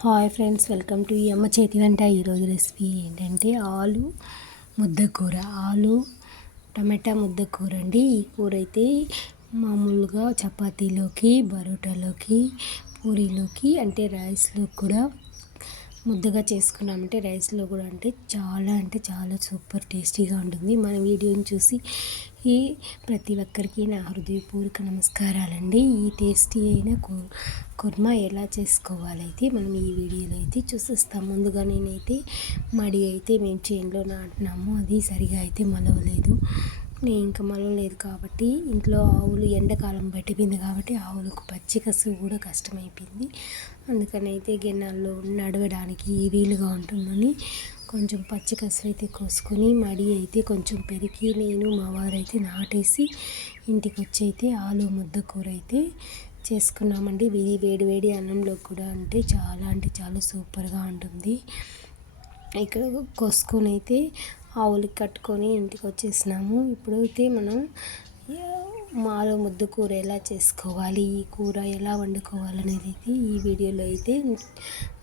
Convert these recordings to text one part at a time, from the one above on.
Hi friends, welcome to ఈ అమ్మ చేతి వంట. ఈరోజు రెసిపీ ఏంటంటే ఆలు ముద్దకూర, ఆలు టమాటా ముద్దకూర అండి. ఈ కూర అయితే మామూలుగా చపాతీలోకి, పరోటాలోకి, పూరీలోకి అంటే రైస్లో కూడా ముద్దగా చేసుకున్నామంటే రైస్లో కూడా అంటే చాలా సూపర్ టేస్టీగా ఉంటుంది. మన వీడియోని చూసి ప్రతి ఒక్కరికి నా హృదయపూర్వక నమస్కారాలండి. ఈ టేస్టీ అయిన కుర్మా ఎలా చేసుకోవాలైతే మనం ఈ వీడియోలో అయితే చూసేస్తాం. ముందుగా నేనైతే మడి అయితే మేము చేనులో నాటినాము, అది సరిగా అయితే మలవలేదు. నేను ఇంకా మలవలేదు కాబట్టి ఇంట్లో ఆవులు ఎండాకాలం పట్టిపోయింది కాబట్టి ఆవులకు పచ్చి కసు కూడా కష్టమైపోయింది. అందుకని అయితే గిన్నెల్లో నడవడానికి వీలుగా ఉంటుందని కొంచెం పచ్చి కసురు అయితే కోసుకొని మడి అయితే కొంచెం పెరిగి నేను మా వారైతే నాటేసి ఇంటికి వచ్చి అయితే ఆలు ముద్ద కూర అయితే చేసుకున్నామండి. వేడి వేడి అన్నంలో కూడా అంటే చాలా సూపర్గా ఉంటుంది. ఇక్కడ కోసుకొని అయితే ఆవులకి కట్టుకొని ఇంటికి వచ్చేసినాము. ఇప్పుడు అయితే మనం ఆలు ముద్ద కూర ఎలా చేసుకోవాలి, ఈ కూర ఎలా వండుకోవాలనేది అయితే ఈ వీడియోలో అయితే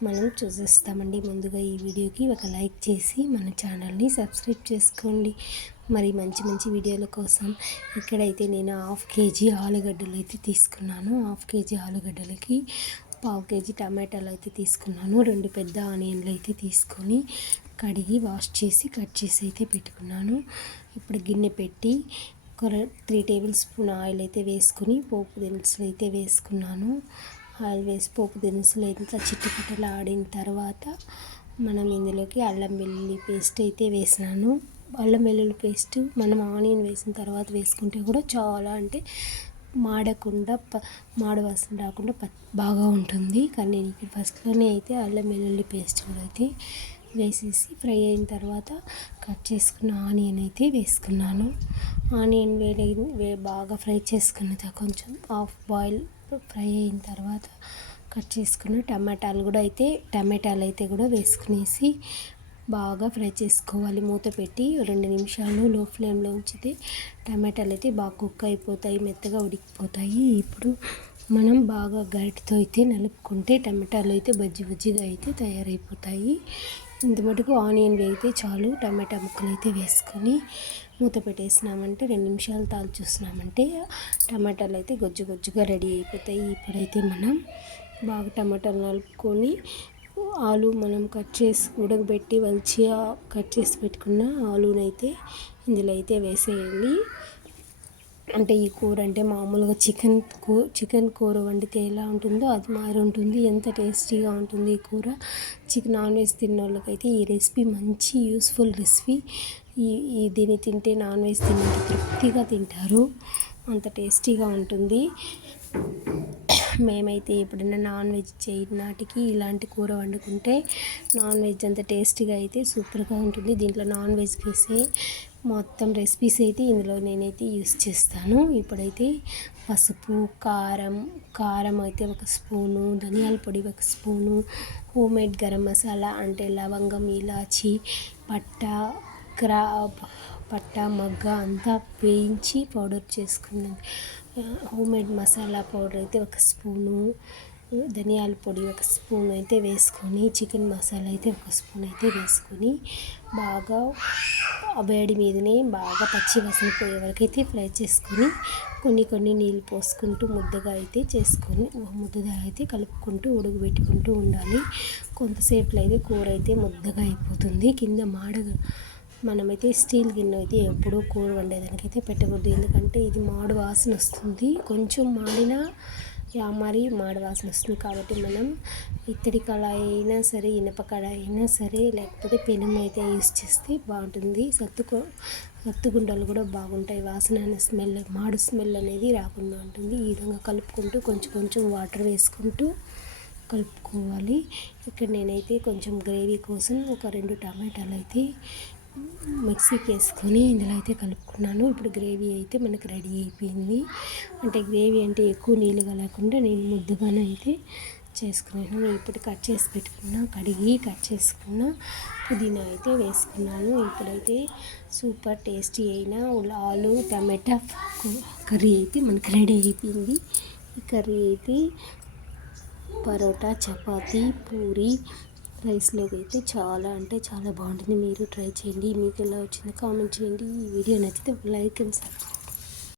మనం చూసేస్తామండి. ముందుగా ఈ వీడియోకి ఒక లైక్ చేసి మన ఛానల్ని సబ్స్క్రైబ్ చేసుకోండి. మరి మంచి వీడియోల కోసం ఇక్కడైతే నేను 1/2 kg ఆలుగడ్డలు అయితే తీసుకున్నాను. 1/2 kg ఆలుగడ్డలకి 1/2 kg టమాటాలు అయితే తీసుకున్నాను. 2 పెద్ద ఆనియన్లు అయితే తీసుకొని కడిగి వాష్ చేసి కట్ చేసి అయితే పెట్టుకున్నాను. ఇప్పుడు గిన్నె పెట్టి 3 టేబుల్ స్పూన్ ఆయిల్ అయితే వేసుకొని పోపు దినుసులు అయితే వేసుకున్నాను. ఆయిల్ వేసి పోపు దినుసులు ఇంట్లో చిట్టుపట్టలు ఆడిన తర్వాత మనం ఇందులోకి అల్లం వెల్లుల్లి పేస్ట్ అయితే వేసినాను. అల్లం వెల్లుల్లి పేస్ట్ మనం ఆనియన్ వేసిన తర్వాత వేసుకుంటే కూడా చాలా అంటే మాడకుండా మాడ వాసన రాకుండా బాగా ఉంటుంది. కానీ నేను ఇక్కడ ఫస్ట్లోనే అయితే అల్లం వెల్లుల్లి పేస్ట్ కూడా అయితే వేసేసి ఫ్రై అయిన తర్వాత కట్ చేసుకున్న ఆనియన్ అయితే వేసుకున్నాను. ఆనియన్ బాగా ఫ్రై చేసుకున్నది కొంచెం హాఫ్ బాయిల్ ఫ్రై అయిన తర్వాత కట్ చేసుకున్న టమాటాలు అయితే కూడా వేసుకునేసి బాగా ఫ్రై చేసుకోవాలి. మూత పెట్టి 2 నిమిషాలు లో ఫ్లేమ్లో ఉంచితే టమాటాలు అయితే బాగా కుక్ అయిపోతాయి, మెత్తగా ఉడికిపోతాయి. ఇప్పుడు మనం బాగా గరిటెతో అయితే నలుపుకుంటే టమాటాలు అయితే బజ్జిగా అయితే తయారైపోతాయి. ఇంత మటుకు ఆనియన్ వేగితే చాలు. టమాటా ముక్కలు అయితే వేసుకొని మూత పెట్టేసినామంటే 2 నిమిషాలు తాలు చూసినామంటే టమాటాలు అయితే గొజ్జుగా రెడీ అయిపోతాయి. ఇప్పుడైతే మనం బాగా టమాటాలు నలుపుకొని ఆలు మనం కట్ చేసి ఉడకబెట్టి కట్ చేసి పెట్టుకున్న ఆలునైతే ఇందులో అయితే వేసేయండి. అంటే ఈ కూర అంటే మామూలుగా చికెన్ కూర వండితే ఎలా ఉంటుందో అది మారి ఉంటుంది. ఎంత టేస్టీగా ఉంటుంది ఈ కూర. నాన్ వెజ్ తిన్న వాళ్ళకైతే ఈ రెసిపీ మంచి యూస్ఫుల్ రెసిపీ. దీన్ని తింటే నాన్ వెజ్ తిన్నంత తృప్తిగా తింటారు, అంత టేస్టీగా ఉంటుంది. మేమైతే ఎప్పుడైనా నాన్ వెజ్ నాటికి ఇలాంటి కూర వండుకుంటే నాన్ వెజ్ అంత టేస్టీగా అయితే సూపర్గా ఉంటుంది. దీంట్లో నాన్ వెజ్ వేసే మొత్తం రెసిపీస్ అయితే ఇందులో నేనైతే యూస్ చేస్తాను. ఇప్పుడైతే పసుపు, కారం అయితే 1 స్పూను, ధనియాల పొడి 1 స్పూను, హోమ్మేడ్ గరం మసాలా అంటే లవంగం, ఇలాచి, పట్ట మొగ్గ అంతా వేయించి పౌడర్ చేసుకున్నది. హోమ్మేడ్ మసాలా పౌడర్ అయితే 1 స్పూను, ధనియాల పొడి 1 స్పూన్ అయితే వేసుకొని, చికెన్ మసాలా అయితే 1 స్పూన్ అయితే వేసుకొని బాగా వేడి మీదనే బాగా పచ్చి వాసన పోయే వరకు అయితే ఫ్రై చేసుకొని కొన్ని నీళ్ళు పోసుకుంటూ ముద్దగా అయితే కలుపుకుంటూ ఉడకబెట్టుకుంటూ ఉండాలి. కొంతసేపులో అయితే కూర అయితే ముద్దగా అయిపోతుంది. కింద మనమైతే స్టీల్ గిన్నె అయితే ఎప్పుడూ కూర వండేదానికైతే పెట్టకూడదు. ఎందుకంటే ఇది మాడు వాసన వస్తుంది. కొంచెం మాడినా మరి మాడు వాసన వస్తుంది. కాబట్టి మనం ఇత్తడి కళాయి అయినా సరే, ఇనప కళాయి అయినా సరే, లేకపోతే పెనం అయితే యూస్ చేస్తే బాగుంటుంది. సత్తుగుండలు కూడా బాగుంటాయి. వాసన మాడు స్మెల్ అనేది రాకుండా ఉంటుంది. ఈ విధంగా కలుపుకుంటూ కొంచెం వాటర్ వేసుకుంటూ కలుపుకోవాలి. ఇక్కడ నేనైతే కొంచెం గ్రేవీ కోసం ఒక 2 టమాటాలు అయితే మిక్సీకి వేసుకొని ఇందులో అయితే కలుపుకున్నాను. ఇప్పుడు గ్రేవీ అయితే మనకు రెడీ అయిపోయింది. అంటే గ్రేవీ అంటే ఎక్కువ నీళ్ళుగా లేకుండా నేను ముద్దగానే అయితే చేసుకున్నాను. ఇప్పుడు కడిగి కట్ చేసుకున్న పుదీనా అయితే వేసుకున్నాను. ఇప్పుడైతే సూపర్ టేస్టీ అయిన ఆలు టమాటా కర్రీ అయితే మనకు రెడీ అయిపోయింది. ఈ కర్రీ అయితే పరోటా, చపాతీ, పూరి, రైస్లోకి అయితే చాలా అంటే చాలా బాగుంటుంది. మీరు ట్రై చేయండి. మీకు ఎలా వచ్చిందో కామెంట్ చేయండి. ఈ వీడియో నచ్చితే లైక్ అండ్ సబ్స్క్రైబ్.